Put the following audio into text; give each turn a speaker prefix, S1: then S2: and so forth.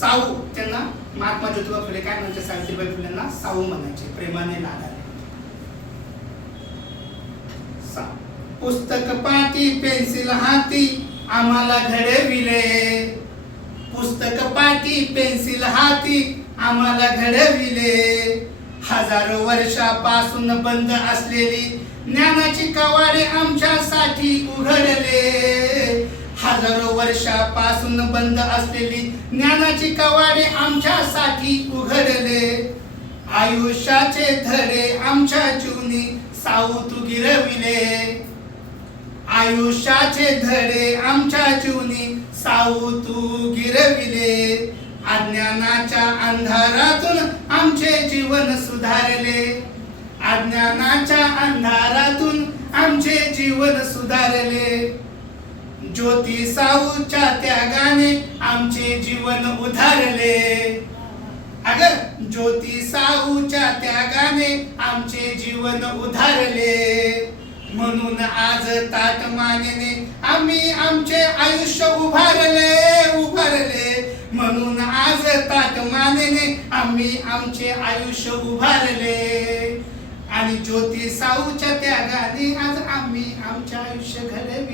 S1: साऊ त्यांना महात्मा ज्योतिबा फुले काय म्हणायचे सावित्रीबाई फुलेंना साऊ म्हणायचे प्रेमाने लाडाने पुस्तक पाटी पेन्सिल हाती आम्हाला घडविले. पुस्तक पाटी पेन्सिल हाती आम्हाला घडविले. हजारो वर्षापासून बंद असलेली ज्ञानाची कवाडे आमच्यासाठी उघड हजारो वर्षापासून बंद असलेली ज्ञानाची कवाडे आमच्यासाठी उघडले. आयुष्याचे धडे आमच्या जीवनी साऊत गिरविले. आयुष्याचे धडे आमच्या जीवनी साऊत गिरविले. अज्ञानाच्या अंधारातून आमचे जीवन सुधारले. अज्ञानाच्या अंधारातून आमचे जीवन सुधारले. ज्योती साऊच्या त्यागाने आमचे जीवन उधारले. अग ज्योती साऊच्या त्यागाने आमचे जीवन उधारले. म्हणून आज ताट मानेने आम्ही आमचे आयुष्य उभारले उभारले. म्हणून आज ताट मानेने आम्ही आमचे आयुष्य उभारले. आणि ज्योती साऊच्या त्यागाने आज आम्ही आमचे आयुष्य घडविले.